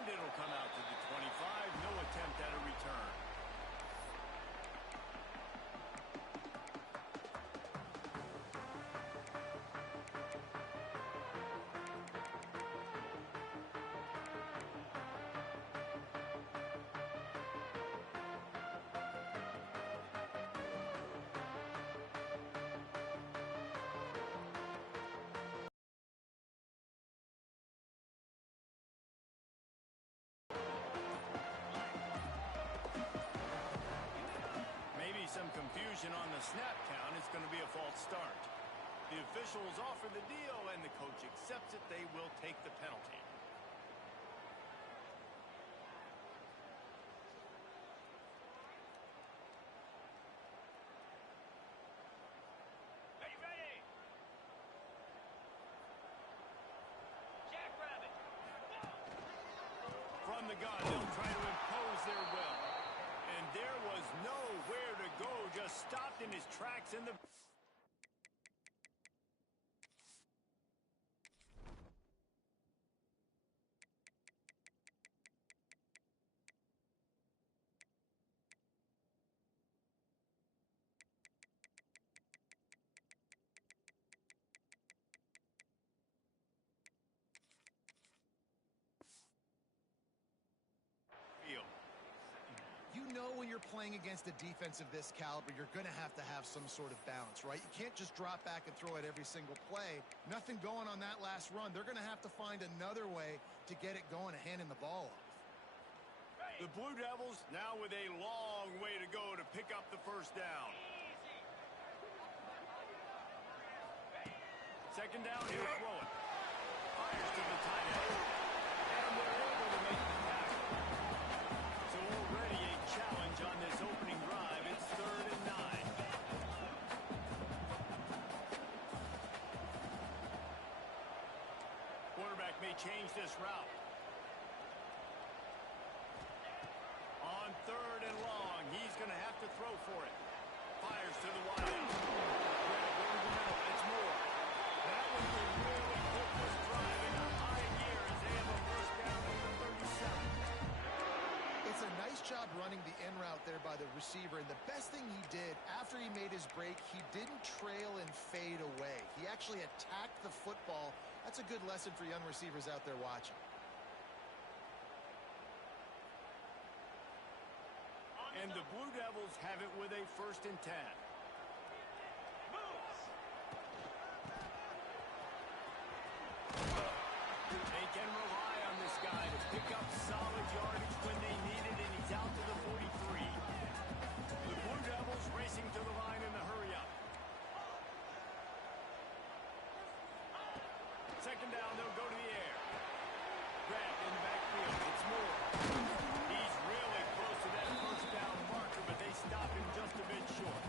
And it'll come out to the 25. No attempt at a return. Some confusion on the snap count. It's going to be a false start. The officials offer the deal, and the coach accepts it. They will take the penalty. Ready. Jackrabbit. From the gun, they'll try to impose their will. And there was nowhere to go, just stopped in his tracks in the... field. You know when you're playing against a defense of this caliber, you're going to have some sort of balance, right? You can't just drop back and throw it every single play. Nothing going on that last run. They're going to have to find another way to get it going and handing the ball off. The Blue Devils now with a long way to go to pick up the first down. Second down, he'll throw it. Fires to the tight end. And they're able to make the tackle. So already a challenge on this opening drive. It's 3rd and 9. Quarterback may change this route. On 3rd and long, he's going to have to throw for it. Fires to the wide out. It's more. That one will really put this drive in a high gear as they have a first down at the 37. It's a nice job running the in route there by the receiver, and the best thing he did after he made his break, he didn't trail and fade away. He actually attacked the football. That's a good lesson for young receivers out there watching. And the Blue Devils have it with a 1st and 10. They can rely on this guy to pick up solid yardage when they need it, and he's out to the 43. The Blue Devils racing to the line in the hurry up. Second down, they'll go to the air. Grabbed in the backfield. It's Moore. He's really close to that first down marker, but they stop him just a bit short.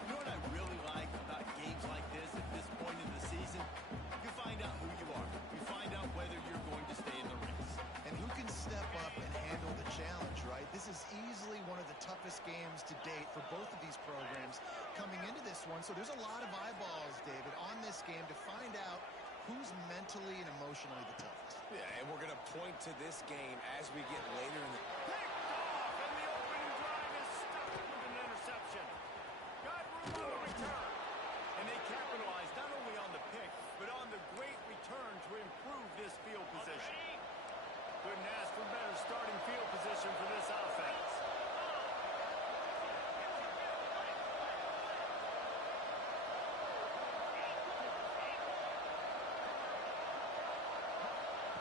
You know what I really like about games like this at this point in the season? You find out who you are. You find out whether you're going to stay in the race. And who can step up and handle the challenge, right? This is easily one of the toughest games to date for both of these programs coming into this one. So there's a lot of eyeballs, David, on this game to find out who's mentally and emotionally the toughest. Yeah, and we're going to point to this game as we get later in the... Picked off, and the opening drive is stopped with an interception. Got room on the return. And they capitalized not only on the pick, but on the great return to improve this field position. Couldn't ask for better starting field position for this offense.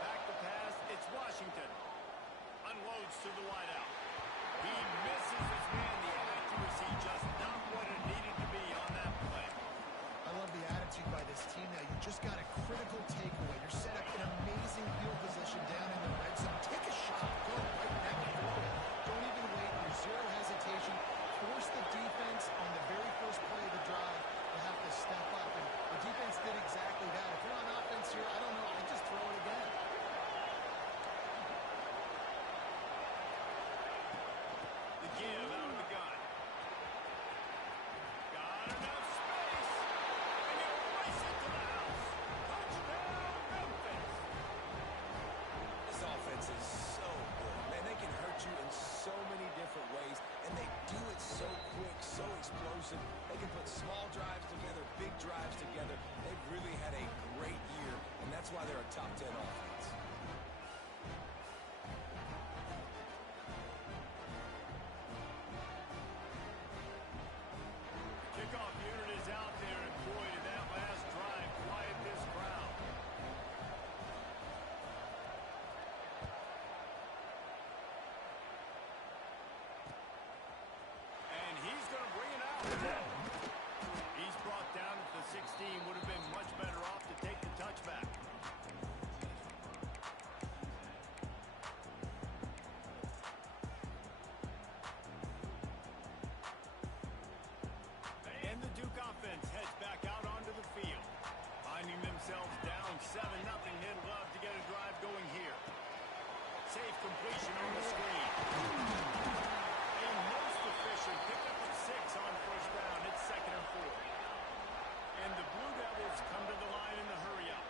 Back to pass, it's Washington. Unloads to the wideout. He misses his man. The accuracy just not what it needed to be on that play. I love the attitude by this team now. You just got a critical takeaway. You're set up in amazing field position down in the red zone. Take a shot. Go right now and throw it. Don't even wait. There's zero hesitation. Force the defense on the very first play of the drive to have to step up. And the defense did exactly that. If you're on offense here, I don't know. I'd just throw it again. The give out of the gun. Got enough space. And he'll race it to the house. Touchdown, Memphis. why they're a top 10 offense. Kickoff unit is out there, and boy, did that last drive quiet this crowd. And he's going to bring it out. He's brought down at the 16. Would have been much better off to take the touchback. And the Duke offense heads back out onto the field. Finding themselves down 7-0, they'd love to get a drive going here. Safe completion on the screen. A most efficient pickup of 6 on first down. It's 2nd and 4. And the Blue Devils come to the line in the hurry-up.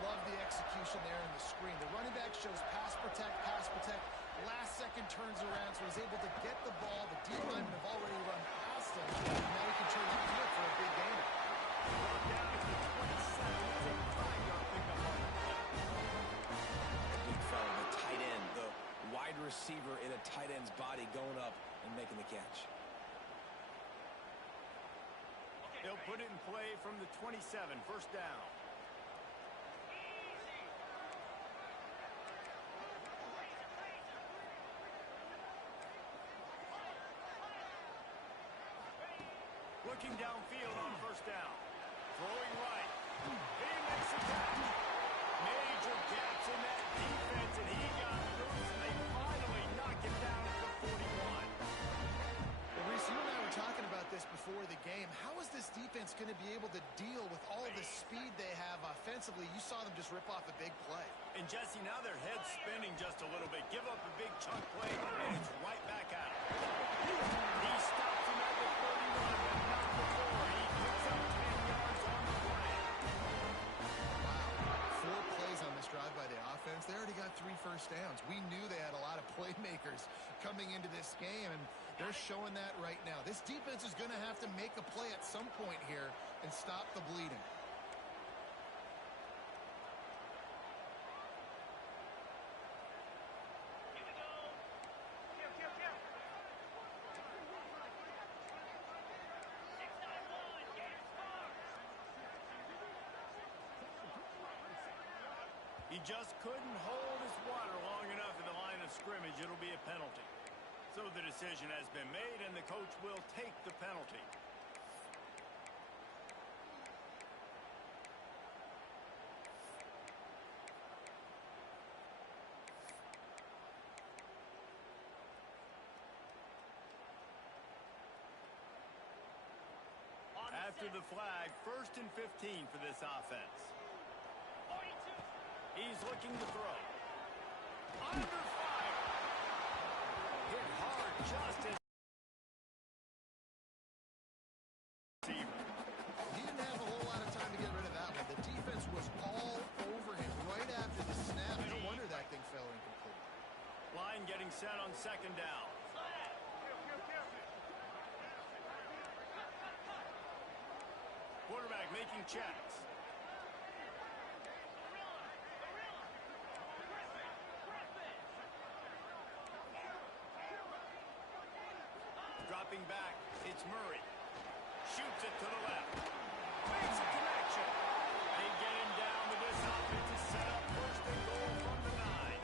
Love the execution there in the screen. The running back shows pass protect, pass protect. Last second turns around, so he's able to get the ball. The D-linemen have already run past him. Now he can turn that field for a big gainer. Brought down at the 27. It's a 5-yard pickup on the play. Big fella, the tight end, the wide receiver in a tight end's body going up and making the catch. They'll put it in play from the 27, first down. Looking downfield on first down. Throwing right. He makes a catch. Major gaps in that defense, and he got loose, and they finally knock him down at the 41. Well, Reese, you and I were talking about this before the game. How is this defense going to be able to deal with all the speed they have offensively? You saw them just rip off a big play. And Jesse, now their head's spinning just a little bit. Give up a big chunk play, and it's right back out. He stops him at the 31, but not before. He picks up 10 yards on the play. Wow. 4 plays on this drive by the offense. They already got 3 first downs. We knew they had a lot of playmakers coming into this game, and they're showing that right now. This defense is going to have to make a play at some point here and stop the bleeding. He just couldn't hold his water long enough at the line of scrimmage. It'll be a penalty. So the decision has been made, and the coach will take the penalty. After the flag, 1st and 15 for this offense. He's looking to throw. Under fire. Hit hard just as receiver. He didn't have a whole lot of time to get rid of that one. The defense was all over him right after the snap. No wonder that thing fell incomplete. Line getting set on 2nd down. Quarterback making checks. Dropping back, it's Murray. Shoots it to the left. Makes a connection. They get him down with this offense to set up 1st and goal from the 9.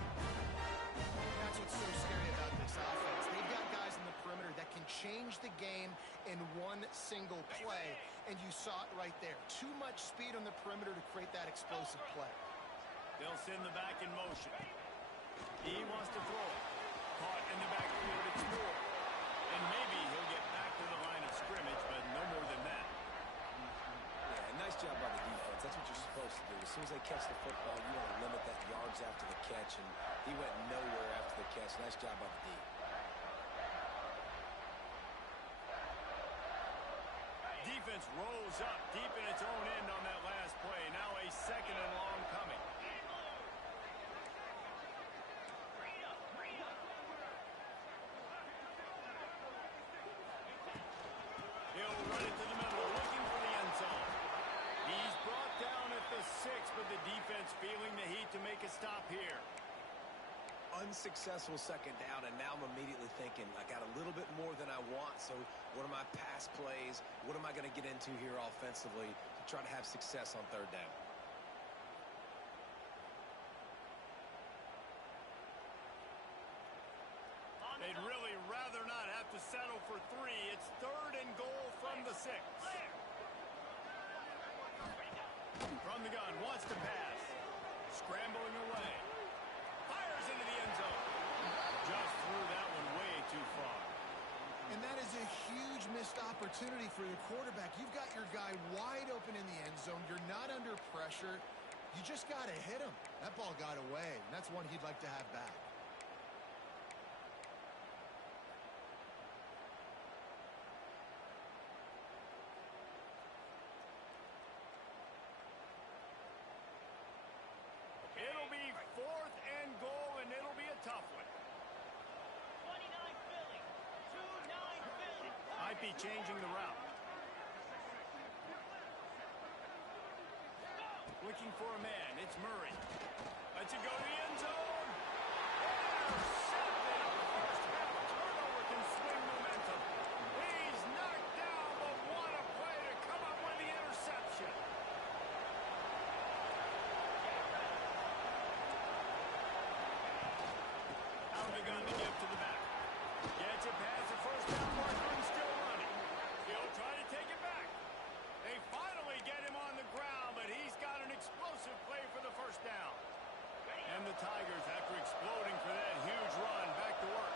That's what's so scary about this offense. They've got guys in the perimeter that can change the game in one single play, and you saw it right there. Too much speed on the perimeter to create that explosive play. They'll send the back in motion. He wants to throw it. Caught in the backfield, it's Moore. And maybe he'll get back to the line of scrimmage, but no more than that. Yeah, nice job by the defense. That's what you're supposed to do. As soon as they catch the football, you want to limit that yards after the catch, and he went nowhere after the catch. Nice job by the D. Defense rolls up deep in its own end on that last play. Now a 2nd and long coming. He'll run it to the middle, looking for the end zone. He's brought down at the 6, but the defense unsuccessful second down, and now I'm immediately thinking, I got a little bit more than I want, so what are my pass plays? What am I going to get into here offensively to try to have success on third down? They'd really rather not have to settle for 3. It's 3rd and goal from the 6. From the gun, wants to pass. Scrambling away. Fires into the end zone. Just threw that one way too far. And that is a huge missed opportunity for the quarterback. You've got your guy wide open in the end zone. You're not under pressure. You just got to hit him. That ball got away, and that's one he'd like to have back. It'll be 4th and goal, and it'll be a tough one. 29 Philly. 2-9 Philly. Might be changing the route. Looking for a man. It's Murray. Lets it go to the end zone. Intercepted. A first half turnover can swing momentum. He's knocked down, but what a play to come up with the interception. Out of the gun to give to the back. Gets it past the first down marker and still running. He'll try to take it back. They finally get him on the ground, but he's got an explosive play for the first down. And the Tigers, after exploding for that huge run, back to work.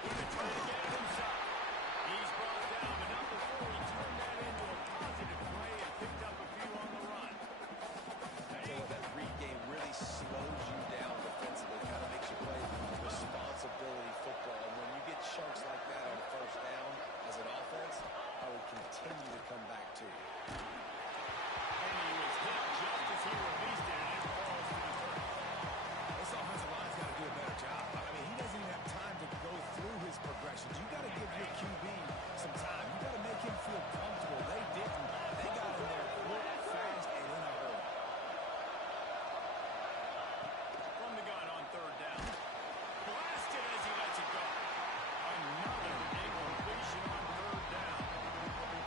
Gonna try to get it himself. He's brought down, but not before he turned that into a positive play and picked up a few on the run. I tell you, that read game really slows you down defensively. Kind of makes you play responsibility football. And when you get chunks like that on first down as an offense, I will continue to come back to you. And he was hit just as he released it, and it falls to the turf. This offensive line's got to do a better job. I mean, he doesn't even have time to go through his progressions. You got to give your QB some time. You got to make him feel comfortable. They didn't. They got in there quick, fast, and in a hurry. From the gun on 3rd down. Blasted as he lets it go. Another incompletion on 3rd down.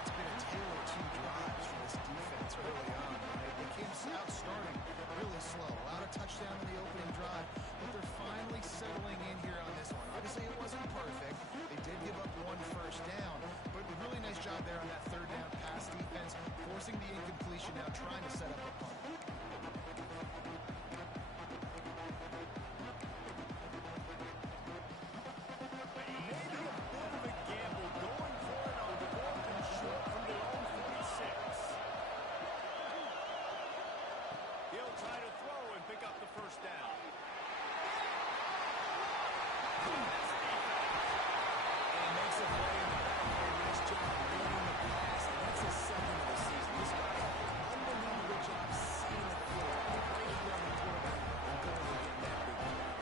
It's been a tale of 2 drives for this defense early on, right? They came out starting really slow. Allowed a touchdown in the opening drive, but they're finally settling in here on this one. Obviously, it wasn't perfect. They did give up 1 first down, but a really nice job there on that 3rd down pass defense, forcing the incompletion, now trying to set up a punt. Maybe a bit of a gamble going for it on 4th and short from their own 46. He'll try to throw and pick up the first down. And makes a play in the back. Nice job running the pass, and that's his 2nd of the season. This guy did an unbelievable job seeing the field. Great running quarterback and going and getting that big play.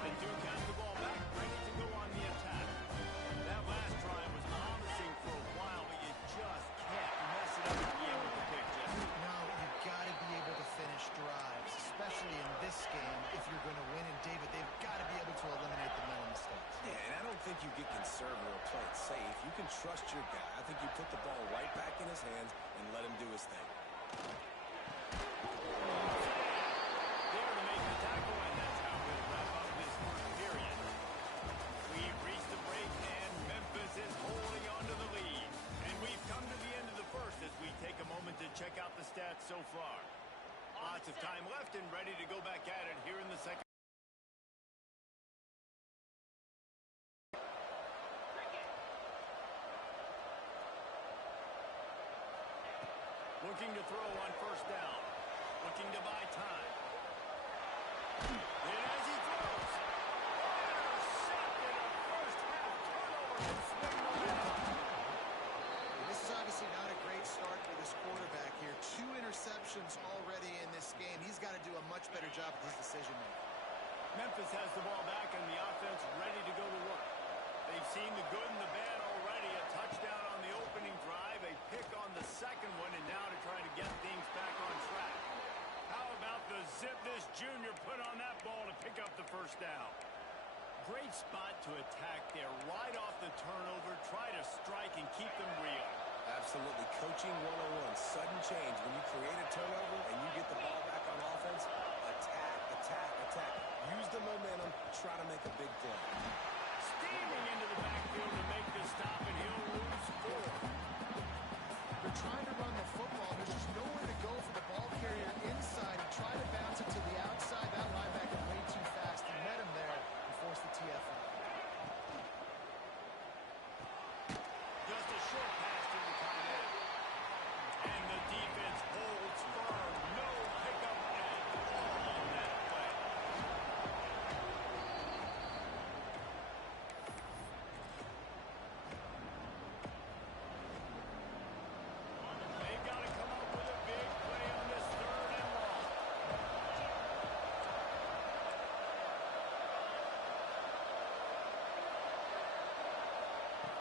The Duke has the ball back, ready to go on the attack. That last try was promising for a while, but you just can't mess it up at the end with the pick, Jeff. No, you've got to be able to finish drives, especially in this game if you're going to win. And David, they've got to be able to eliminate the mental mistakes. Yeah, and I don't think you get conservative or play it safe. You can trust your guy. I think you put the ball right back in his hands and let him do his thing. There to make the tackle, and that's how we'll wrap up this first period. We've reached the break, and Memphis is holding on to the lead. And we've come to the end of the first as we take a moment to check out the stats so far. Lots of time left and ready to go back at it here in the second. Looking to throw on first down. Looking to buy time. And as he throws, intercepted. A first half turnover can swing momentum. This is obviously not a great start for this quarterback here. 2 interceptions already in this game. He's got to do a much better job with his decision making. Memphis has the ball back and the offense ready to go to work. They've seen the first down. Great spot to attack there. Right off the turnover, try to strike and keep them real. Absolutely. Coaching 101. Sudden change. When you create a turnover and you get the ball back on offense, attack, attack, attack. Use the momentum. Try to make a big play. Steaming into the backfield to make the stop, and he'll lose 4. They're trying to run the football. There's just nowhere to go for the ball carrier inside. He tried to bounce it to the outside. That linebacker way too fast. He met him there and forced the TFL. Just a short pass to the tight end. And the defense holds firm. No pickup at all on that play. They've got to come up with a big play on this 3rd and long.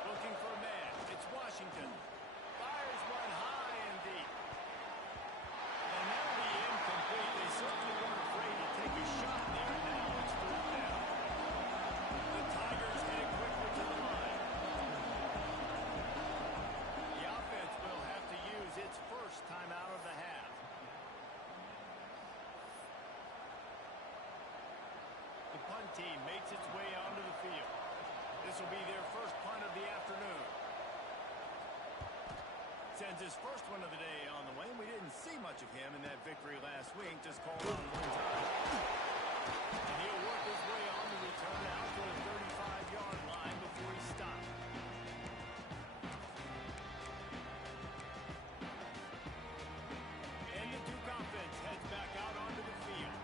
Looking for a man. It's Washington. Fires one high and deep. And that'll be incomplete. They certainly weren't afraid to take a shot there. Now it's 4th down. The Tigers headed quickly to the line. The offense will have to use its first timeout of the half. The punt team makes its way onto the field. This will be their first punt of the afternoon. Sends his first one of the day on the way. We didn't see much of him in that victory last week. Just called on one time. And he'll work his way on the return out to the 35-yard line before he stops. And the Duke offense heads back out onto the field.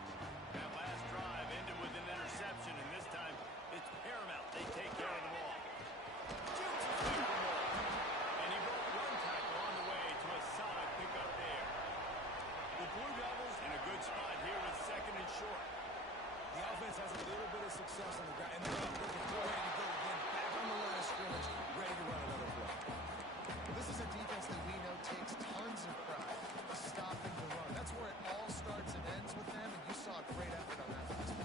That last drive ended with an interception, and this time it's paramount they take care of the ball. Shoots his way for more. And he broke one tackle on the way to a solid pickup there. The Blue Devils in a good spot here with 2nd and short. The offense has a little bit of success on the ground, and they're up looking for ready to go again. Back on the line of scrimmage, ready to run another play. This is a defense that we know takes tons of pride in stopping the run. That's where it all starts and ends with them, and you saw a great effort on that last play.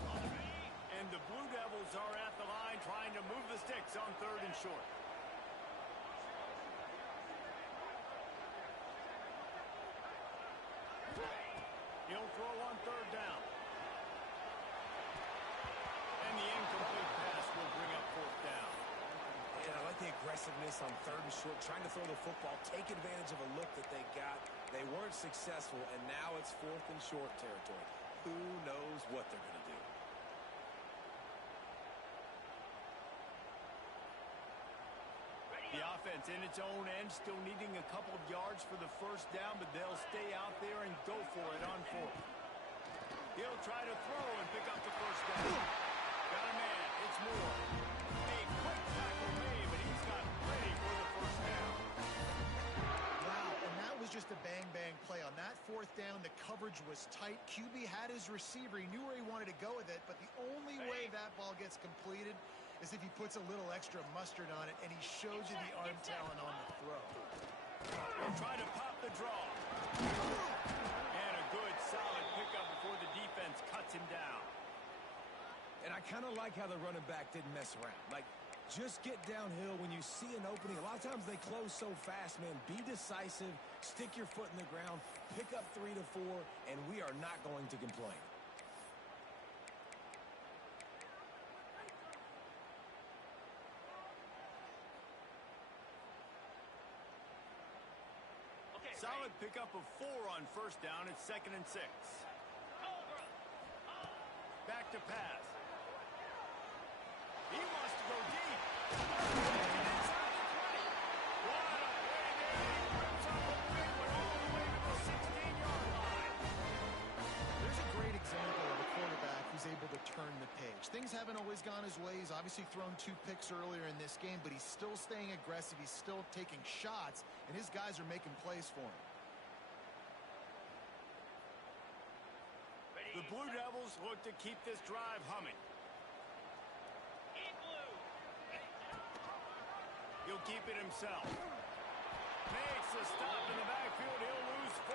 And the Blue Devils are at the line trying to move the sticks on 3rd and short. He'll throw on 3rd down. And the incomplete pass will bring up 4th down. And I like the aggressiveness on 3rd and short, trying to throw the football, take advantage of a look that they got. They weren't successful, and now it's 4th and short territory. Who knows what they're going to do? The offense in its own end, still needing a couple of yards for the first down, but they'll stay out there and go for it on 4th. He'll try to throw and pick up the first down. Got a man. It's Moore. A quick tackle made, but he's got ready for the first down. Wow, and that was just a bang-bang play. On that 4th down, the coverage was tight. QB had his receiver. He knew where he wanted to go with it, but the only way that ball gets completed is if he puts a little extra mustard on it, and he shows you the arm talent on the throw. He'll try to pop the draw. And a good, solid pickup before the defense cuts him down. And I kind of like how the running back didn't mess around. Like, just get downhill when you see an opening. A lot of times they close so fast, man. Be decisive, stick your foot in the ground, pick up 3 to 4, and we are not going to complain. Solid pickup of 4 on 1st down. It's 2nd and 6. Back to pass. He wants to go deep. Inside the 20. What a play there. He rips off a big one all the way to the 16-yard line. There's a great example of a quarterback who's able to turn the page. Things haven't always gone his way. He's obviously thrown 2 picks earlier in this game, but he's still staying aggressive. He's still taking shots, and his guys are making plays for him. The Blue Devils look to keep this drive humming. He'll keep it himself. Makes the stop in the backfield. He'll lose 4.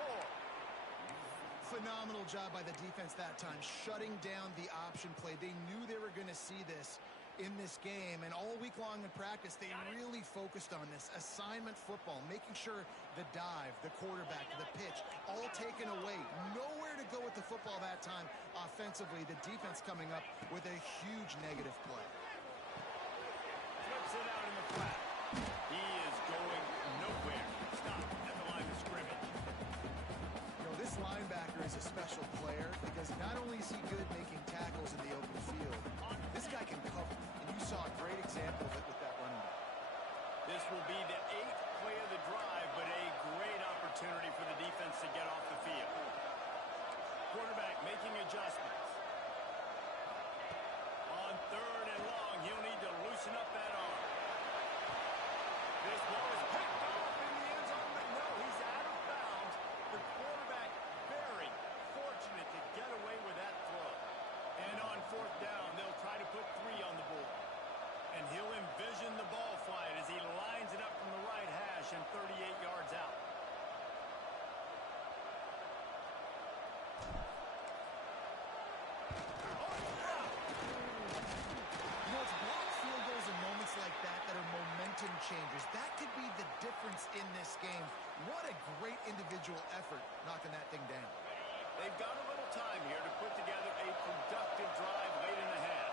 Phenomenal job by the defense that time, shutting down the option play. They knew they were going to see this in this game, and all week long in practice, they really focused on this assignment football, making sure the dive, the quarterback, the pitch, all taken away. Nowhere to go with the football that time offensively. The defense coming up with a huge negative play. Flips it out in the flat. He is going nowhere. Stop at the line of scrimmage. This linebacker is a special player because not only is he good making tackles in the open field, this guy can cover, and you saw a great example of it with that running back. This will be the 8th play of the drive, but a great opportunity for the defense to get off the field. Quarterback making adjustments. On 3rd and long, he'll need to loosen up that arm. This ball is picked off in the end zone, but no, he's out of bounds. The quarterback very fortunate to get away with that throw. And on 4th down, they'll try to put 3 on the board. And he'll envision the ball flight as he lines it up from the right hash and 38 yards out. It's blocked field goals and moments like that that are momentum changers. That could be the difference in this game. What a great individual effort knocking that thing down. They've got a little time here to put together a productive drive late in the half.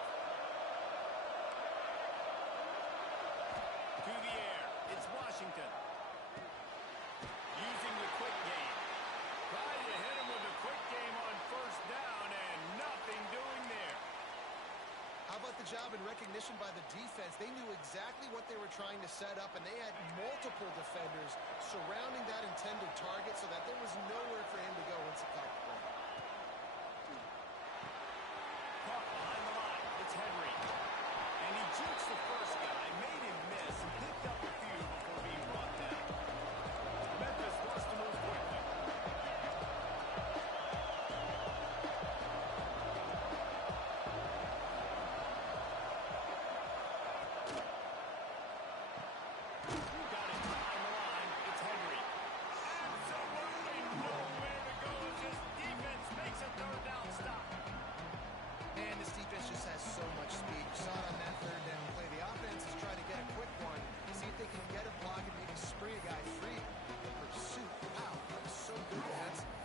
To the air, it's Washington. Using the quick game. Trying to hit him with a quick game on 1st down and nothing doing there. How about the job and recognition by the defense? They knew exactly what they were trying to set up, and they had multiple defenders surrounding that intended target so that there was nowhere for him to go once he caught the ball. Caught behind the line. It's Henry. And he jukes the first guy, made him miss, and picked up a few before being brought down. Memphis wants to move quickly. Got it behind the line. It's Henry. Absolutely nowhere to go as this defense makes a 3rd down stop. And this defense just has so much speed. You saw it on that 3rd down play. The offense is trying to get a quick one, see if they can get a block and maybe spray a guy free. The pursuit, wow, that was so good defensively.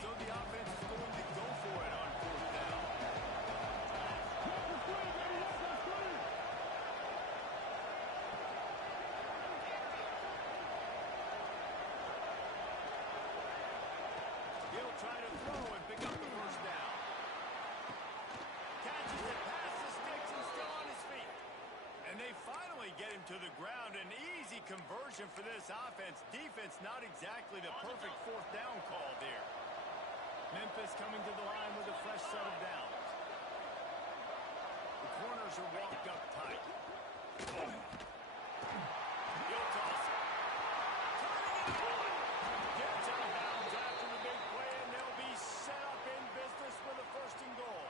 So the offense is going to go for it on 4th down. He'll try to throw and pick up the 1st down. Catches it past the sticks and still on his feet. And they finally get him to the ground. An easy conversion for this offense. Defense not exactly the perfect 4th down call there. Memphis coming to the line with a fresh set of downs. The corners are walked up tight. He'll toss it. Turning it on. Gets out of bounds after the big play, and they'll be set up in business with a 1st and goal.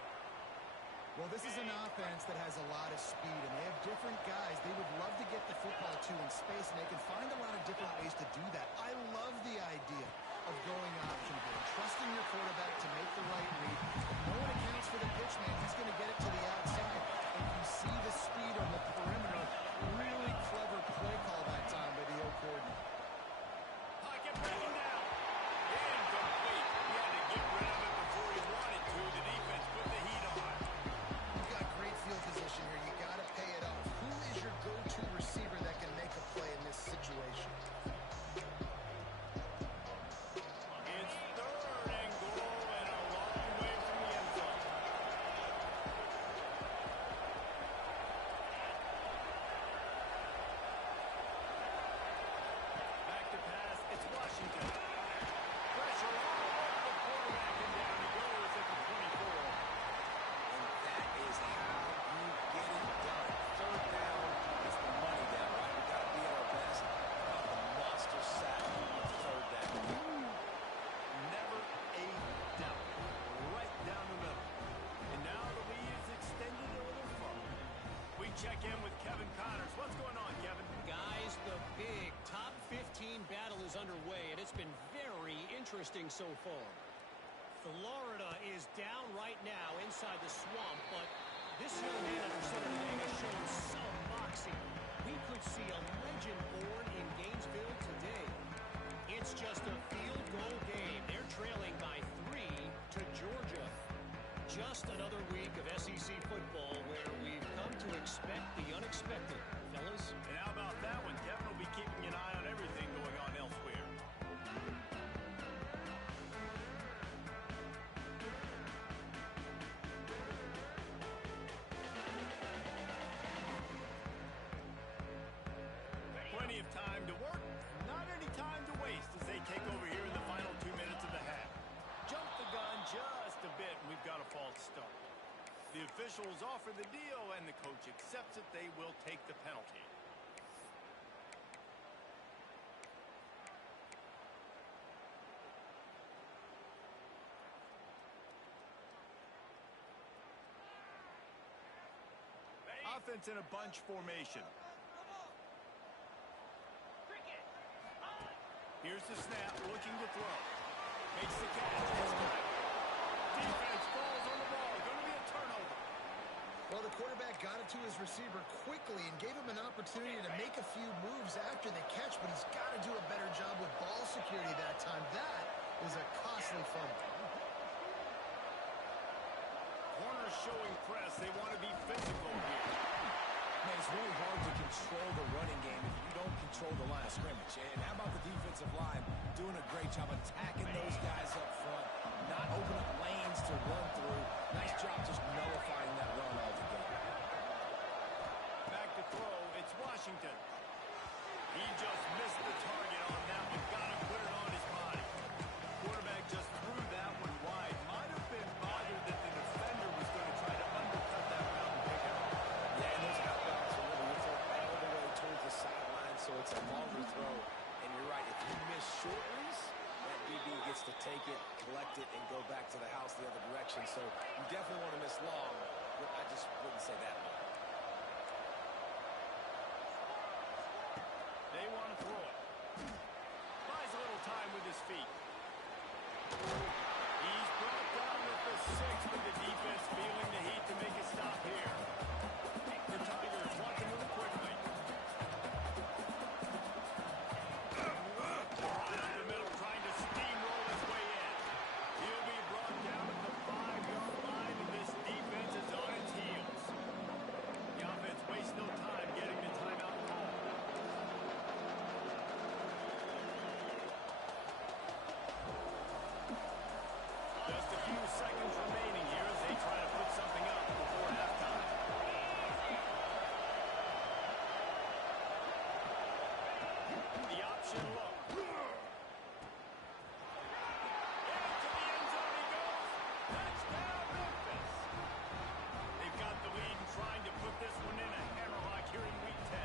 Well, this is an offense that has a lot of speed, and they have different guys they would love to get the football to in space, and they can find a lot of different ways to do that. I love the idea of going option here, trusting your quarterback to make the right read. If no one accounts for the pitch man, he's going to get it to the outside, and you see the speed on the perimeter. Really clever play call that time by the O coordinator. Pocket breaking down. Incomplete. He had to get rid of it before he wanted to. The defense put the heat on. You got great field position here. You got to pay it off. Who is your go-to receiver that can make a play in this situation? It's 3rd and goal and a long way from the end zone. Back to pass. It's Washington. Pressure all over the quarterback, and down he goes at the 24. And that is how you get it done. 3rd down is the money down, right? We got to be at our best. How about the monster sack on 3rd down? Never a doubt. Right down the middle. And now the lead is extended a little further. We check in with Kevin Connors. What's going on, Kevin? Guys, the big top battle is underway, and it's been very interesting so far. Florida is down right now inside the swamp, but this young man under center today has shown some moxie. We could see a legend born in Gainesville today. It's just a field goal game. They're trailing by 3 to Georgia. Just another week of SEC football where we've come to expect the unexpected, fellas. And how about that one? Kevin will be keeping an eye on everything going on elsewhere. Plenty of time to work, not any time to waste as they take over here in the final 2 minutes of the half. Jump the gun just a bit, and we've got a false start. The officials offer the deal, and the coach accepts it. They will take the penalty. Offense in a bunch formation. Cricket. Here's the snap, looking to throw. Makes the catch. Defense falls on the ball. Going to be a turnover. Well, the quarterback got it to his receiver quickly and gave him an opportunity to make a few moves after the catch, but he's got to do a better job with ball security that time. That is a costly fumble. Corners showing press. They want to be physical here. Man, it's really hard to control the running game if you don't control the line of scrimmage. And how about the defensive line doing a great job attacking those guys up front, not opening up lanes to run through. Nice job just nullifying that run altogether. Back to throw. It's Washington. He just missed the target on that one. Got to put it on his body. Quarterback just threw that one wide. Might have been bothered that the defender was going to try to undercut that route and pick it off. Yeah, and those outbounds are really throw all the way towards the sideline, so it's a longer throw. And you're right, if you miss shortly, that DB gets to take it, collect it, and go back to the house the other direction. So you definitely want to miss long, but I just wouldn't say that long. They want to throw it. Buys a little time with his feet. He's brought down at the 6, but the defense feeling the heat to make a stop here. The Tigers want to move quickly. Right up the middle, trying to steamroll his way in. He'll be brought down at the 5-yard line, and this defense is on its heels. The offense wastes no time getting the timeout call. Just a few seconds remaining here as they try to put something up before halftime. The option look. Into the end zone he goes. Touchdown, Memphis. They've got the lead and trying to put this one in a hammerlock here in Week 10.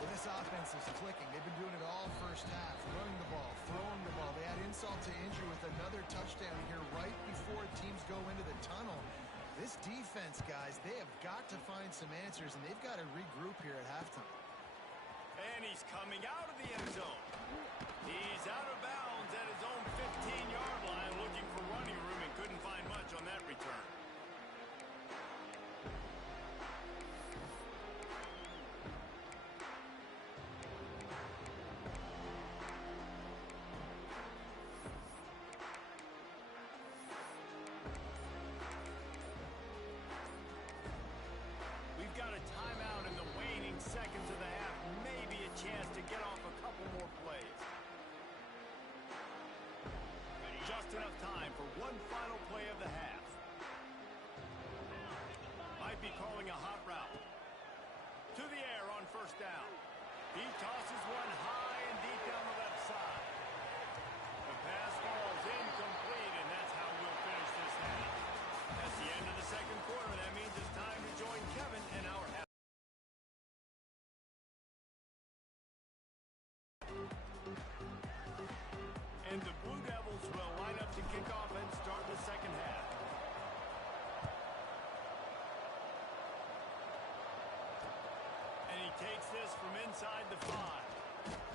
Well, this offense is clicking. They've been doing it all first half, running the ball, throwing the ball. They add insult to injury with another touchdown here right before teams go into the tunnel. This defense, guys, they have got to find some answers, and they've got to regroup here at halftime. And he's coming out of the end zone. He's out of bounds at his own 15-yard line, looking for running room and couldn't find much on that return. We've got a timeout in the waning seconds of the half. Maybe a chance to get off a couple more plays. Just enough time for one final play of the half. Might be calling a hot route. To the air on first down. He tosses one high and deep down the left side. The pass falls incomplete, and that's how we'll finish this half. That's the end of the second quarter. That means it's time to join Kevin and our half. And the Blue Devils will line up to kick off and start the second half. And he takes this from inside the 5.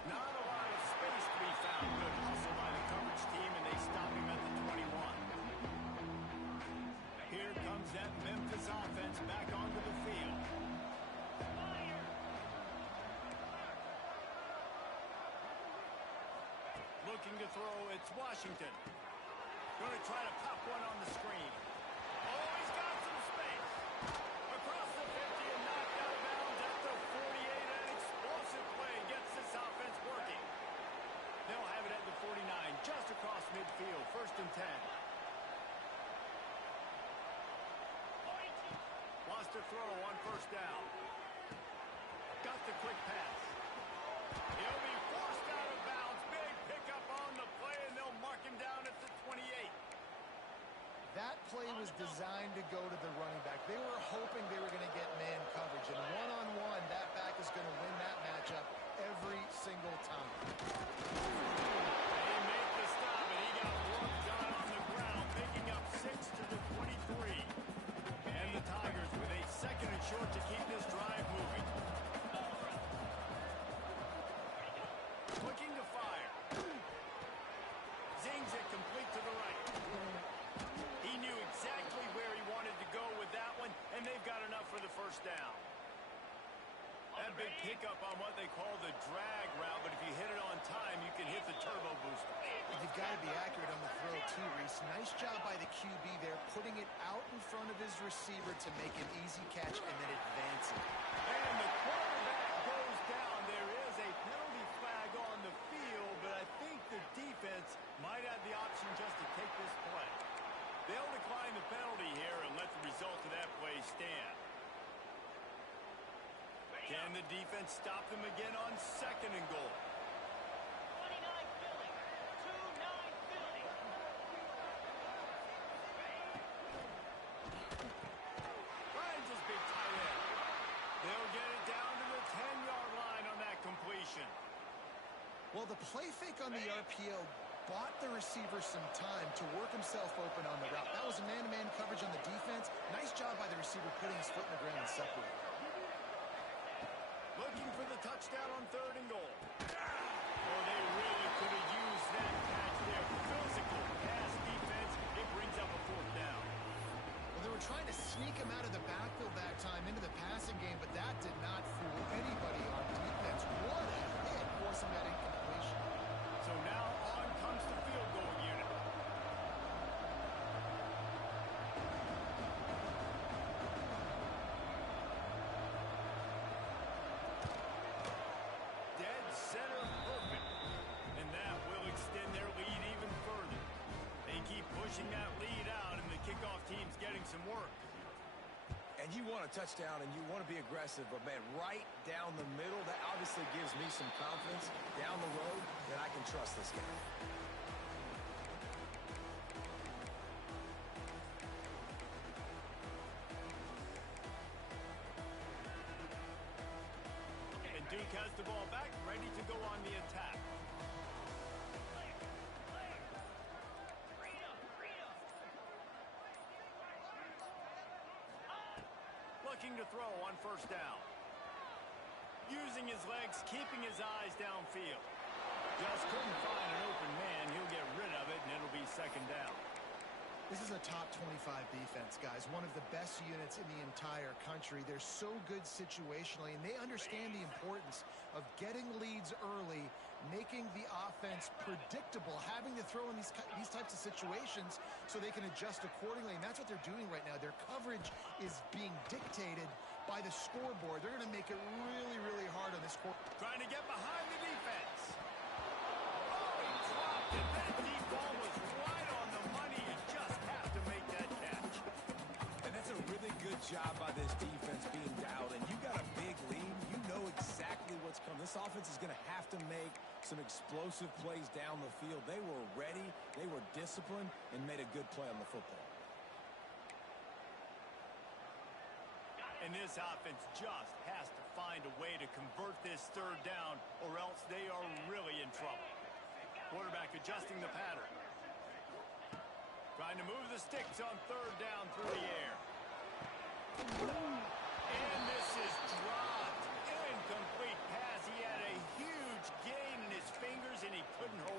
Not a lot found. Good hustle by the coverage team, and they stop him at the 21. Here comes that Memphis offense back onto the field. Looking to throw, it's Washington. Going to try to pop one on the screen. Oh, he's got some space. Across the 50 and knocked out of bounds at the 48. An explosive play gets this offense working. They'll have it at the 49, just across midfield, 1st and 10. Lost a throw on 1st down. Got the quick pass. He'll be forced out of bounds. Big pickup on the play, and they'll mark him down at the 28. That play was designed to go to the running back. They were hoping they were going to get man coverage, and one-on-one, that back is going to win that matchup every single time. They make the stop, and he got work done on the ground, picking up 6 to the 23. And the Tigers with a 2nd and short to keep this drive moving. Looking to fire. Zings it complete to the right. He knew exactly where he wanted to go with that one, and they've got enough for the 1st down. That big pickup on what they call the drag route, but if you hit it on time, you can hit the turbo booster. You've got to be accurate on the throw, too, Reese. Nice job by the QB there, putting it out in front of his receiver to make an easy catch and then advance it. And the quarterback goes down. There is a penalty flag on the field, but I think the defense might have the option just to take this play. They'll decline the penalty here and let the result of that play stand. Can the defense stop them again on 2nd and goal? 29 Philly. 2-9 Philly. Finds his big tight end. They'll get it down to the 10-yard line on that completion. Well, the play fake on the RPO bought the receiver some time to work himself open on the route. That was a man-to-man coverage on the defense. Nice job by the receiver putting his foot in the ground and separating. Looking for the touchdown on 3rd and goal. Oh, they really could have used that catch there. Physical pass defense. It brings up a 4th down. Well, they were trying to sneak him out of the backfield that time into the passing game, but that did not fool anybody on defense. What a hit, forcing that incompletion. So now on comes the field goal unit. Dead center perfect. And that will extend their lead even further. They keep pushing that lead out, and the kickoff team's getting some work. And you want a touchdown and you want to be aggressive, but man, right down the middle, that obviously gives me some confidence down the road that I can trust this guy. And Duke has the ball back, ready to go on the attack. Looking to throw on 1st down. Using his legs, keeping his eyes downfield. Just couldn't find an open man. He'll get rid of it, and it'll be 2nd down. This is a top 25 defense, guys. One of the best units in the entire country. They're so good situationally, and they understand the importance of getting leads early, making the offense predictable, having to throw in these types of situations so they can adjust accordingly. And that's what they're doing right now. Their coverage is being dictated by the scoreboard. They're going to make it really, really hard on this court. Trying to get behind the defense. Oh, he dropped it. That deep ball was right on the money. You just have to make that catch. And that's a really good job by this defense being dialed in. You got a big lead. You know exactly what's coming. This offense is going to have to make some explosive plays down the field. They were ready. They were disciplined and made a good play on the football. And this offense just has to find a way to convert this 3rd down, or else they are really in trouble. Quarterback adjusting the pattern. Trying to move the sticks on 3rd down through the air. And this is dropped. Incomplete pass. He had a huge gain in his fingers, and he couldn't hold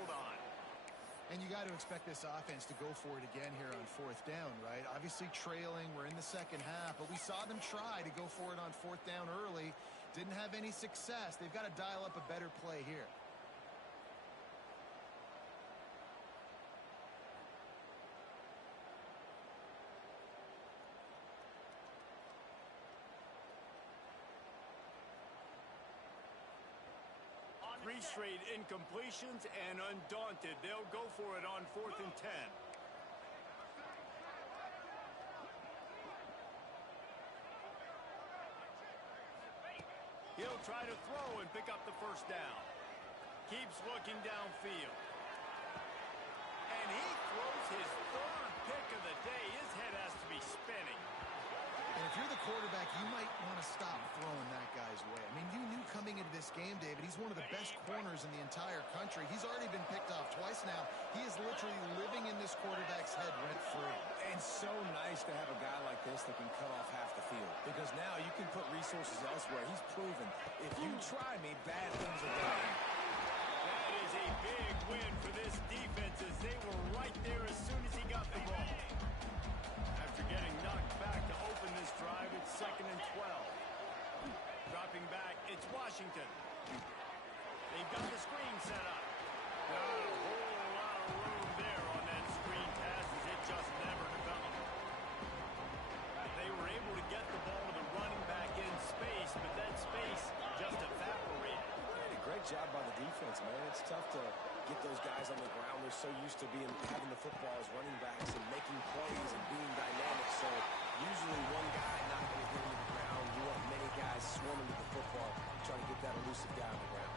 got to expect this offense to go for it again here on fourth down, right? Obviously trailing. We're in the second half, but we saw them try to go for it on fourth down early. Didn't have any success. They've got to dial up a better play here. Three straight incompletions, and undaunted, they'll go for it on 4th and 10. He'll try to throw and pick up the first down. Keeps looking downfield. And he throws his third pick of the day. His head has to be spinning. And if you're the quarterback, you might want to stop throwing that guy's way. I mean, you knew coming into this game, David, he's one of the best corners in the entire country. He's already been picked off twice now. He is literally living in this quarterback's head rent-free. And so nice to have a guy like this that can cut off half the field. Because now you can put resources elsewhere. He's proven, if you try me, bad things are going to happen. That is a big win for this defense as they were right there as soon as he got the ball. After getting knocked back to open this drive, it's 2nd and 12. Dropping back, it's Washington. They've got the screen set up. Not a whole lot of room there on that screen pass as it just never developed. They were able to get the ball to the running back in space, but that space just evaporated. Great job by the defense, man. It's tough to get those guys on the ground. They're so used to having the football as running backs and making plays and being dynamic. So usually one guy not going to get into the ground. You want many guys swarming to the football, trying to get that elusive guy on the ground.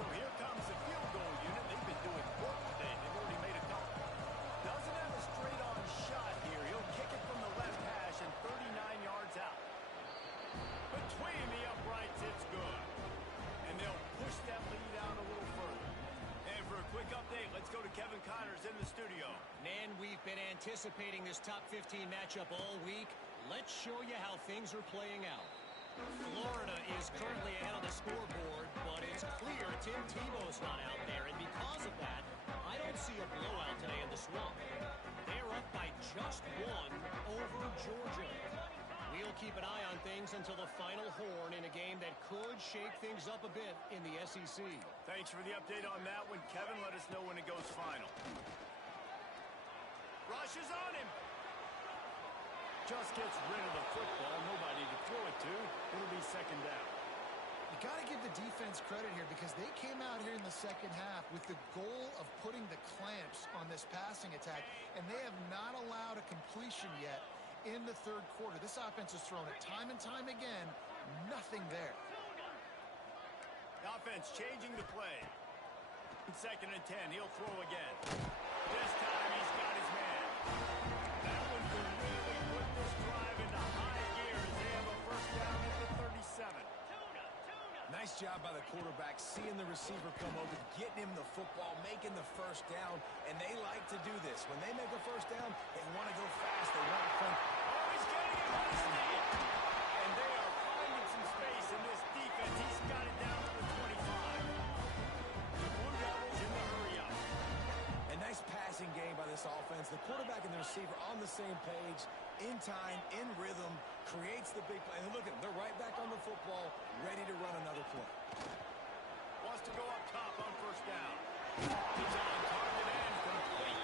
So here comes the field goal unit. They've been doing work today. They've already made a couple. Doesn't have a straight-on shot here. He'll kick it from the left hash and 39 yards out. Between the uprights, it's good. And they'll push that lead out a little further. And for a quick update, let's go to Kevin Connors in the studio. Man, we've been anticipating this top 15 matchup all week. Let's show you how things are playing out. Florida is currently ahead on the scoreboard, but it's clear Tim Tebow's not out there, and because of that, I don't see a blowout today in the Swamp. They're up by just one over Georgia. We'll keep an eye on things until the final horn in a game that could shake things up a bit in the SEC. Thanks for the update on that one, Kevin. Let us know when it goes final. Rush is on him. Just gets rid of the football. Nobody to throw it to. It'll be 2nd down. You got to give the defense credit here because they came out here in the second half with the goal of putting the clamps on this passing attack, and they have not allowed a completion yet in the 3rd quarter. This offense has thrown it time and time again. Nothing there. The offense changing the play. 2nd and 10. He'll throw again. This time he's got his man. That one will really put this drive into high gear as they have a 1st down at the 37. Nice job by the quarterback, seeing the receiver come open, getting him the football, making the 1st down, and they like to do this. When they make a 1st down, they want to go fast, they want to think. Oh, he's getting it by Steve. And they are finding some space in this defense. He's got it down to the 25. The Blue Devils in the hurry up. A nice passing game by this offense. The quarterback and the receiver on the same page, in time, in rhythm, creates the big play. And look at them. They're right back on the football, ready to run another play. Wants to go up top on 1st down. He's on target and complete.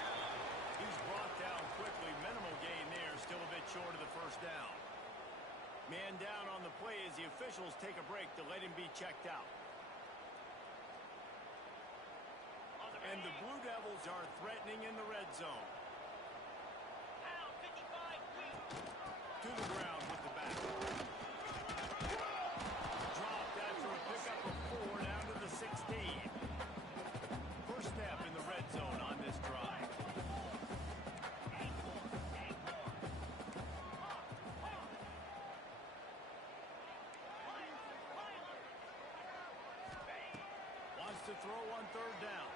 He's brought down quickly. Minimal gain there. Still a bit short of the 1st down. Man down on the play as the officials take a break to let him be checked out. And the Blue Devils are threatening in the red zone. To the ground with the back. Dropped after a pickup of 4 down to the 16. First step in the red zone on this drive. Wants to throw on 3rd down.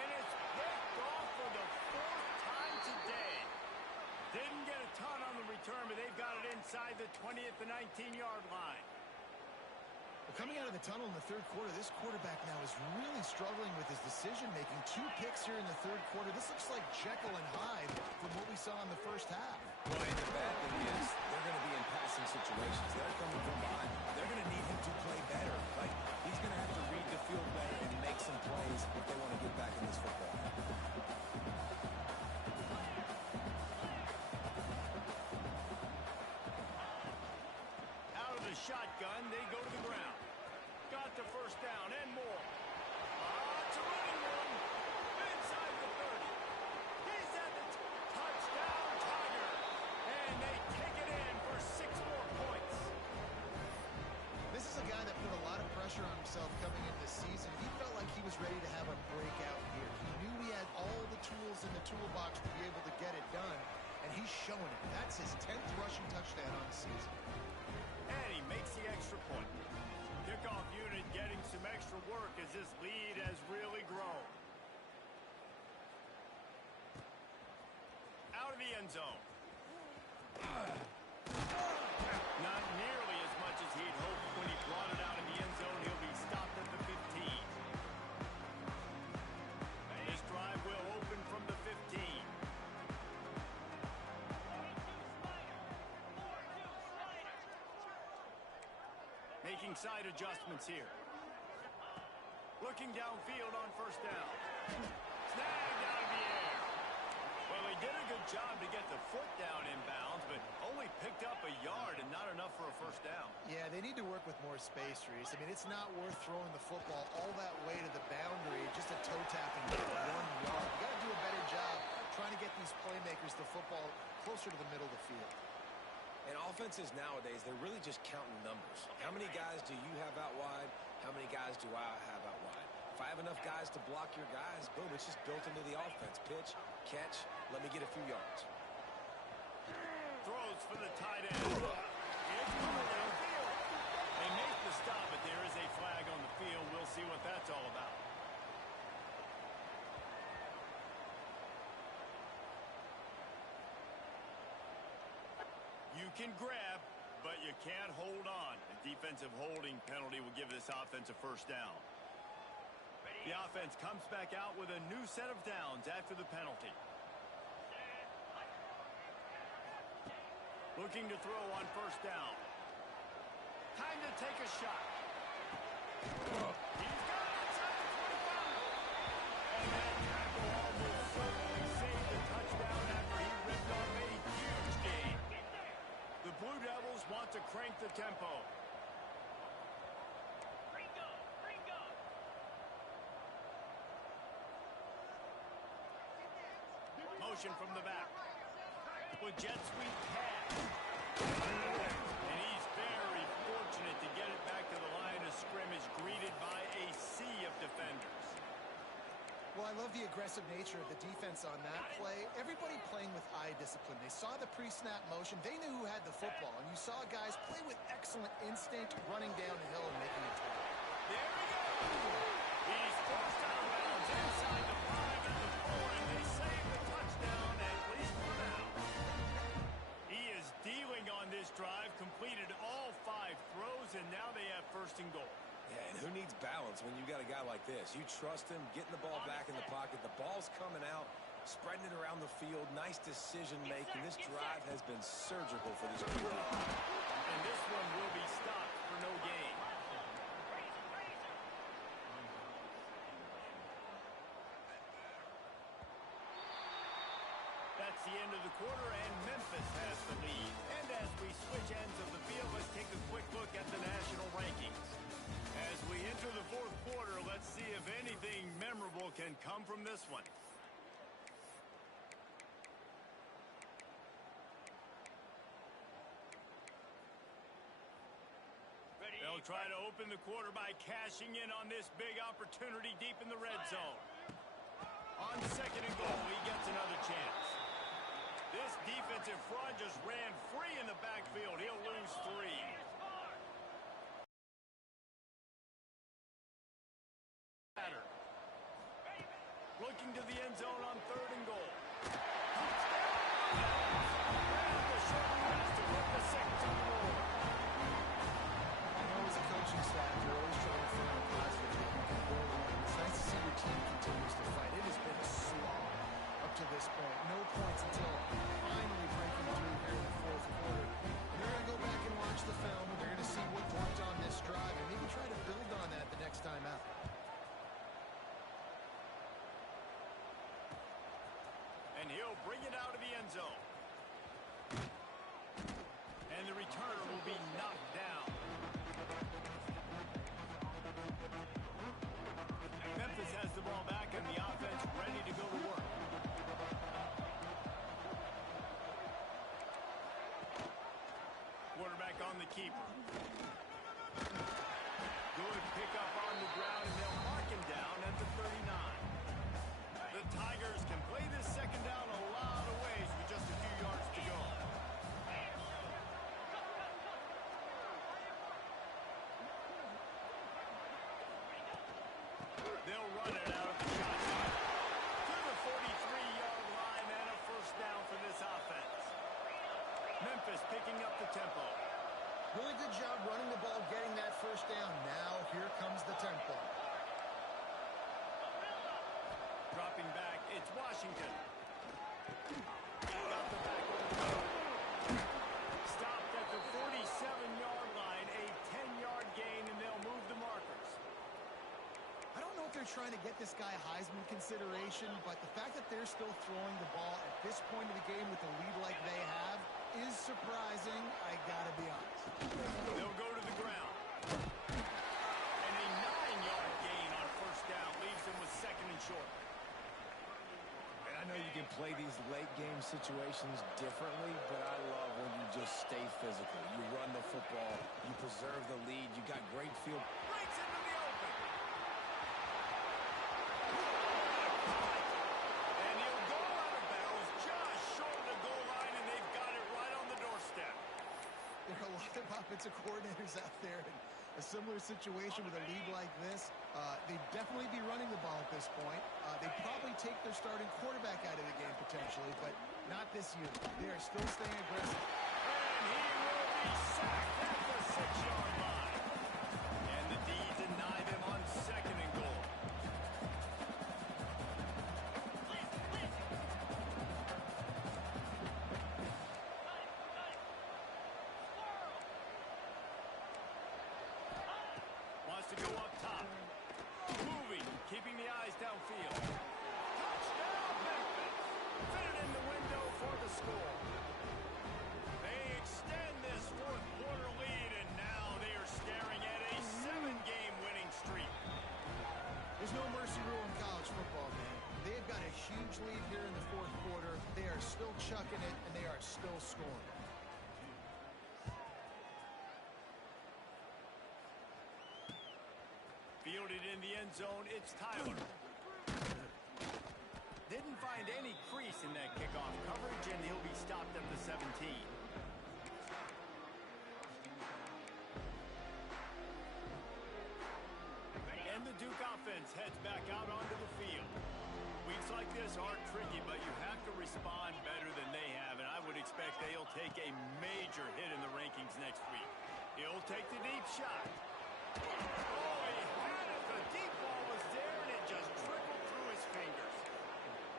And it's picked off for the 4th time today. Didn't get a ton on the return, but they've got it inside the 20 at the 19-yard line. Well, Coming out of the tunnel in the third quarter, this quarterback now is really struggling with his decision-making. 2 picks here in the third quarter. This looks like Jekyll and Hyde from what we saw in the first half. Well, and the bad thing is they're going to be in passing situations. They're coming from behind. They're going to need him to play better. Like, he's going to have to read the field better and make some plays if they want to get back in this football. Out of the shotgun, they go to the ground. Got the first down and more. It's a running one. Inside the 30. He's at the touchdown Tiger. And they take it in for 6 more points. This is a guy that put a lot of pressure on himself coming into this season. He felt like he was ready to have a breakout year. He knew he had all the tools in the toolbox to be able to get it done, and he's showing it. That's his 10th rushing touchdown on the season. And he makes the extra point. Kickoff unit getting some extra work as this lead has really grown. Out of the end zone. Not nearly as much as he'd hoped when he brought it out of the end zone. He'll be stopped at the 15. This drive will open from the 15. Making side adjustments here. Looking downfield on first down. Snagged out of the air. Well, he did a good job to get the foot down inbounds, but only picked up a yard and not enough for a first down. Yeah, they need to work with more space, Reese. I mean, it's not worth throwing the football all that way to the boundary, just a toe tap and get 1 yard. You got to do a better job trying to get these playmakers the football closer to the middle of the field. And offenses nowadays, they're really just counting numbers. How many guys do you have out wide? How many guys do I have out wide? If I have enough guys to block your guys, boom, it's just built into the offense. Pitch, catch, let me get a few yards. Throws for the tight end. It's coming downfield. They make the stop, but there is a flag on the field. We'll see what that's all about. You can grab, but you can't hold on. A defensive holding penalty will give this offense a first down. The offense comes back out with a new set of downs after the penalty. Looking to throw on first down. Time to take a shot. He's got it inside the 25. And that tackle almost certainly saved the touchdown after he ripped off a huge gain. The Blue Devils want to crank the tempo. Motion from the back. With jet sweep pass. And he's very fortunate to get it back to the line of scrimmage, greeted by a sea of defenders. Well, I love the aggressive nature of the defense on that play. Everybody playing with eye discipline. They saw the pre-snap motion. They knew who had the football. And you saw guys play with excellent instinct, running down the hill and making a tackle. There he goes. He's forced out of bounds inside the 5 and the 4, and they save the touchdown, at least for now. He is dealing on this drive, completed all 5 throws, and now they have first and goal. Yeah, and who needs balance when you got a guy like this? You trust him, getting the ball back in the pocket. The ball's coming out, spreading it around the field. Nice decision-making. This drive has been surgical for this QB. And this one will be stopped for no gain. That's the end of the quarter, and Memphis has the lead. And as we switch ends of the field, let's take a quick look at the national rankings. As we enter the fourth quarter, let's see if anything memorable can come from this one. They'll try to open the quarter by cashing in on this big opportunity deep in the red zone. On second and goal, he gets another chance. This defensive front just ran free in the backfield. He'll lose 3. Looking to the end zone on third and goal. And the short pass to put the Saints on the roll. I know as a coaching staff, you're point. No points until finally breaking through here in the fourth quarter. And they're going to go back and watch the film, and they're going to see what worked on this drive and maybe try to build on that the next time out. And he'll bring it out of the end zone. And the returner will be knocked down. Memphis has the ball back and the offense ready to go to work. Quarterback on the keeper. Good pickup on the ground, and they'll mark him down at the 39. The Tigers can play this second down a lot of ways with just a few yards to go. They'll run it out of the shotgun to the 43-yard line, and a first down for this offense. Memphis picking up the tempo. Really good job running the ball, getting that first down. Now here comes the tempo. Dropping back, it's Washington. Got the back over the middle. Stopped at the 47-yard line, a 10-yard gain, and they'll move the markers. I don't know if they're trying to get this guy Heisman consideration, but the fact that they're still throwing the ball at this point of the game with the lead like they have is surprising, I gotta be honest. They'll go to the ground. And a 9-yard gain on first down leaves them with second and short. And I know you can play these late game situations differently, but I love when you just stay physical. You run the football, you preserve the lead, you got great field. Breaks into the open. And he'll go out of bounds just short of the goal line, and they've got it right on the doorstep. There are a lot of offensive coordinators out there in a similar situation with a lead like this. They'd definitely be running the ball at this point. They'd probably take their starting quarterback out of the game potentially, but not this unit. They are still staying aggressive. And he will be sacked at the 6-yard line. And the D deny them on second and goal. Wants to go up top. Moving, keeping the eyes downfield. Touchdown, Memphis! Fit it in the window for the score. They extend this fourth quarter lead, and now they are staring at a 7-game winning streak. There's no mercy rule in college football, man. They've got a huge lead here in the fourth quarter. They are still chucking it, and they are still scoring. Fielded in the end zone, it's Tyler. Didn't find any crease in that kickoff coverage, and he'll be stopped at the 17. And the Duke offense heads back out onto the field. Weeks like this aren't tricky, but you have to respond better than they have, and I would expect they'll take a major hit in the rankings next week. He'll take the deep shot. Oh, he had it. The deep ball was there, and it just trickled through his fingers.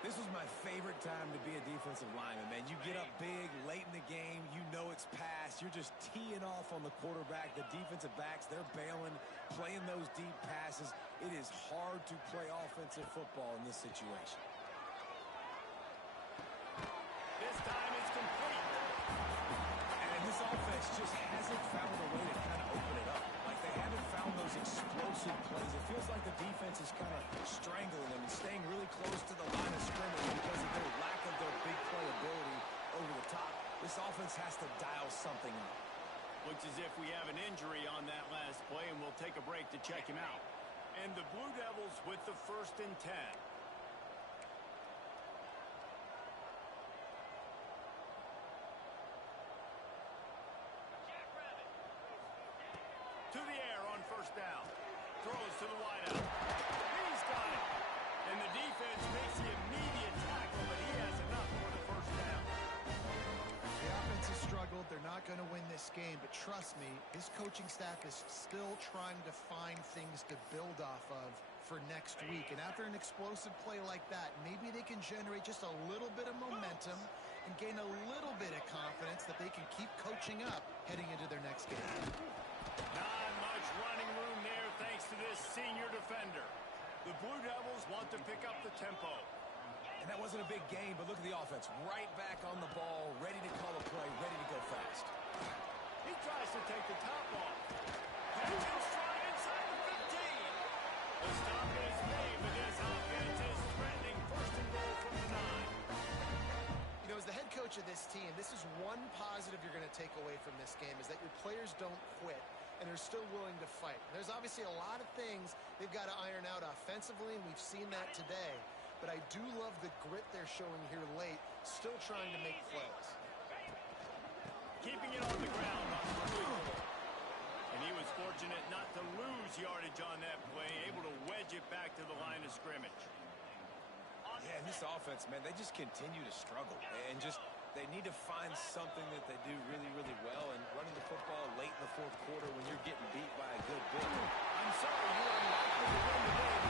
This was my favorite time to be a defensive lineman, man. You get up big, late in the game, you know it's past. You're just teeing off on the quarterback. The defensive backs, they're bailing, playing those deep passes. It is hard to play offensive football in this situation. This time it's complete. And this offense just hasn't found a way to kind of open it up. Like they haven't found those explosive plays. It feels like the defense is kind of strangling them and staying really close to the line of scrimmage because of their lack of their big play ability over the top. This offense has to dial something up. Looks as if we have an injury on that last play, and we'll take a break to check him out. And the Blue Devils with the 1st and 10. To the air on first down. Throws to the wideout. He's got it. And the defense makes the immediate tackle, but he has enough for the first down. The offense has struggled. They're not going to win this this game, but trust me, this coaching staff is still trying to find things to build off of for next week. And after an explosive play like that, maybe they can generate just a little bit of momentum and gain a little bit of confidence that they can keep coaching up heading into their next game. Not much running room there thanks to this senior defender. The Blue Devils want to pick up the tempo. And that wasn't a big game, but look at the offense. Right back on the ball, ready to call a play, ready to go fast. He tries to take the top off. Heads in stride inside the 15. The stop is made, but this offense is threatening. First and goal from the 9. You know, as the head coach of this team, this is one positive you're going to take away from this game, is that your players don't quit and they're still willing to fight. There's obviously a lot of things they've got to iron out offensively, and we've seen that today. But I do love the grit they're showing here late, still trying to make plays. Keeping it on the ground on the move. And he was fortunate not to lose yardage on that play, able to wedge it back to the line of scrimmage. Yeah, and this offense, man, they just continue to struggle. And they need to find something that they do really, really well. And running the football late in the fourth quarter when you're getting beat by a good bit. I'm sorry, you are likely to win the game.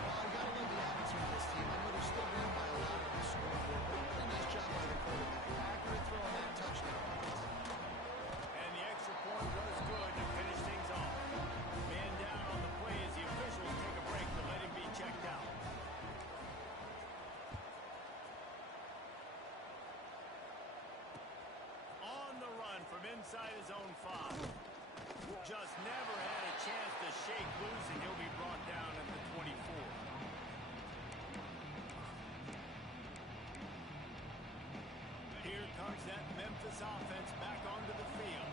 Well, you got to love the attitude of this team. I know they're still down by a lot on the scoreboard, but really nice job by the quarterback. Accurate throw on that touchdown. And the extra point was good to finish things off. Man down on the play as the officials take a break to let him be checked out. On the run from inside his own 5. Just never had a chance to shake loose, and he'll be brought down at the 24. Here comes that Memphis offense back onto the field.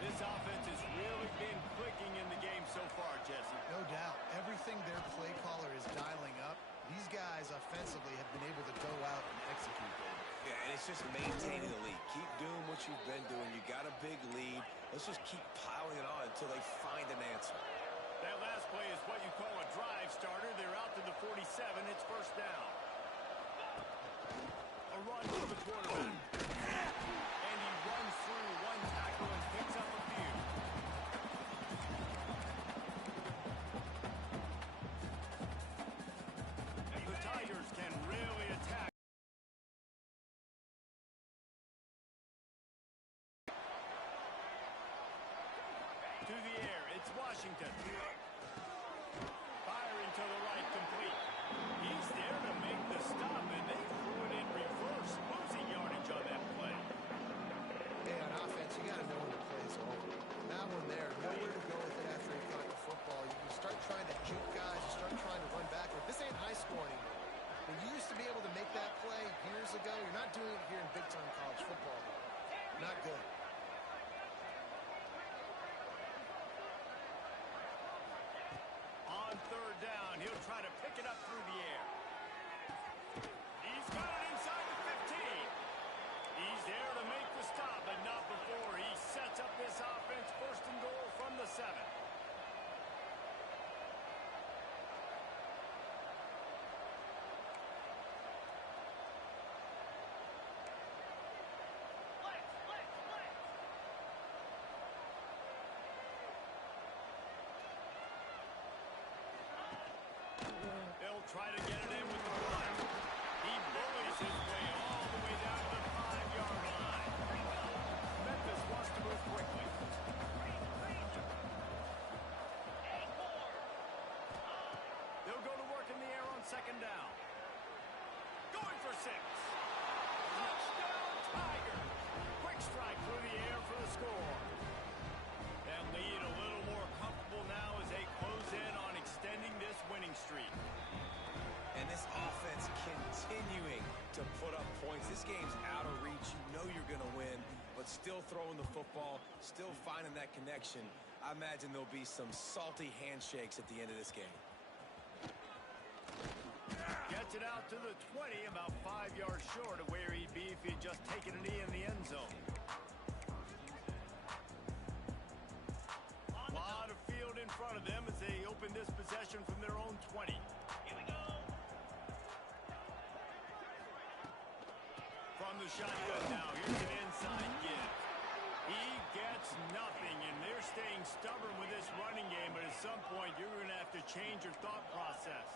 This offense has really been clicking in the game so far, Jesse. No doubt. Everything their play caller is dialing up, these guys offensively have been able to go out and execute, David. Yeah, and it's just maintaining the lead. Keep doing what you've been doing. You got a big lead. Let's just keep piling it on until they find an answer. That last play is what you call a drive starter. They're out to the 47. It's first down. A run for the quarterback. And he runs through one tackle and picks up a few. The Tigers can really attack. To the air, it's Washington. Firing to the right, complete. He's there to make the stop, and they threw it in reverse, losing yardage on that play. Hey, on offense, you got to know when the play's over. That one there, nowhere to go with it after he caught the football. You start trying to juke guys, you start trying to run backward. This ain't high school anymore. When you used to be able to make that play years ago, you're not doing it here in big-time college football. Not good. On third down, he'll try to pick it up through the air. He's got it inside the 15. He's there to make the stop, but not before. He sets up this offense first and goal from the 7. They'll try to get it in with the run. He bullies his way all the way down to the 5-yard line. Memphis wants to move quickly. They'll go to work in the air on second down. Going for 6. Touchdown, Tigers! Quick strike through the air for the score. That lead a little more comfortable now as they close in on extending this winning streak. And this offense continuing to put up points. This game's out of reach. You know you're going to win, but still throwing the football, still finding that connection. I imagine there'll be some salty handshakes at the end of this game. Gets it out to the 20, about 5 yards short of where he'd be if he'd just taken a knee in the end zone. A lot of field in front of them as they open this possession from their own 20. Here we go. From the shotgun now. Here's an inside give. He gets nothing, and they're staying stubborn with this running game, but at some point you're going to have to change your thought process.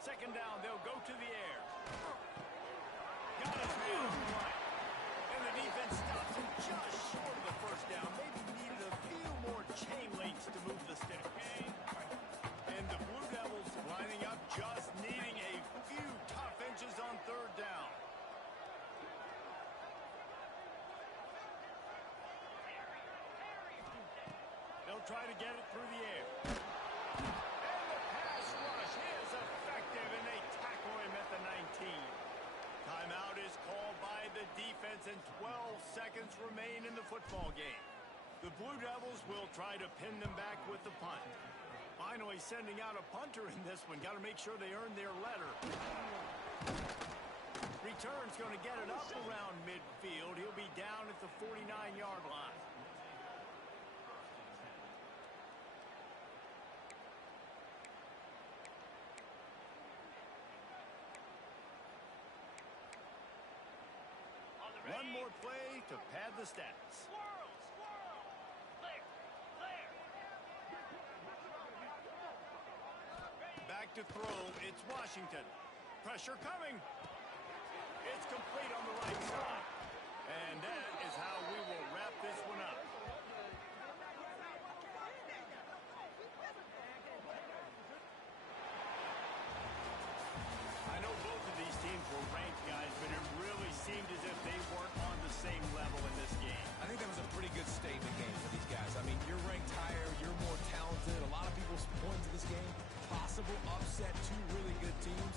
Second down, they'll go to the air. Got his man on the line. And the defense stops him just short of the first down. Maybe needed a few more chain links to move the sticks. And the Blue Devils lining up, just needing a few tough inches on third down. They'll try to get it through the air. And the pass rush is effective, and they tackle him at the 19. Timeout is called by the defense, and 12 seconds remain in the football game. The Blue Devils will try to pin them back with the punt. Finally sending out a punter in this one. Got to make sure they earn their letter. Return's going to get it up around midfield. He'll be down at the 49-yard line. One more play to pad the stats. Squirrel, squirrel. Clear, clear. Back to throw, it's Washington. Pressure coming. It's complete on the right side. And that is how we will wrap this one up. I know both of these teams were ranked, guys, but it really seemed as if they weren't on the same level in this game. I think that was a pretty good statement game for these guys. I mean, you're ranked higher, you're more talented. A lot of people point to this game. Possible upset, two really good teams.